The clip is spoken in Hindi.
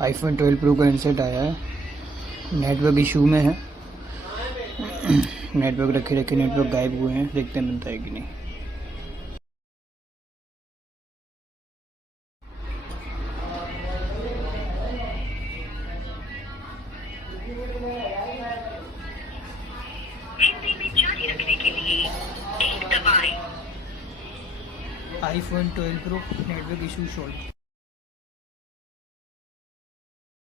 आईफोन 12 प्रो का इंसेट आया है, नेटवर्क इशू में है। नेटवर्क रखे रखे नेटवर्क गायब हुए हैं, देखते हैं बनता है कि नहीं। हिंदी में जारी रखने के लिए एक दबाएं। IPhone 12 pro network issue solve.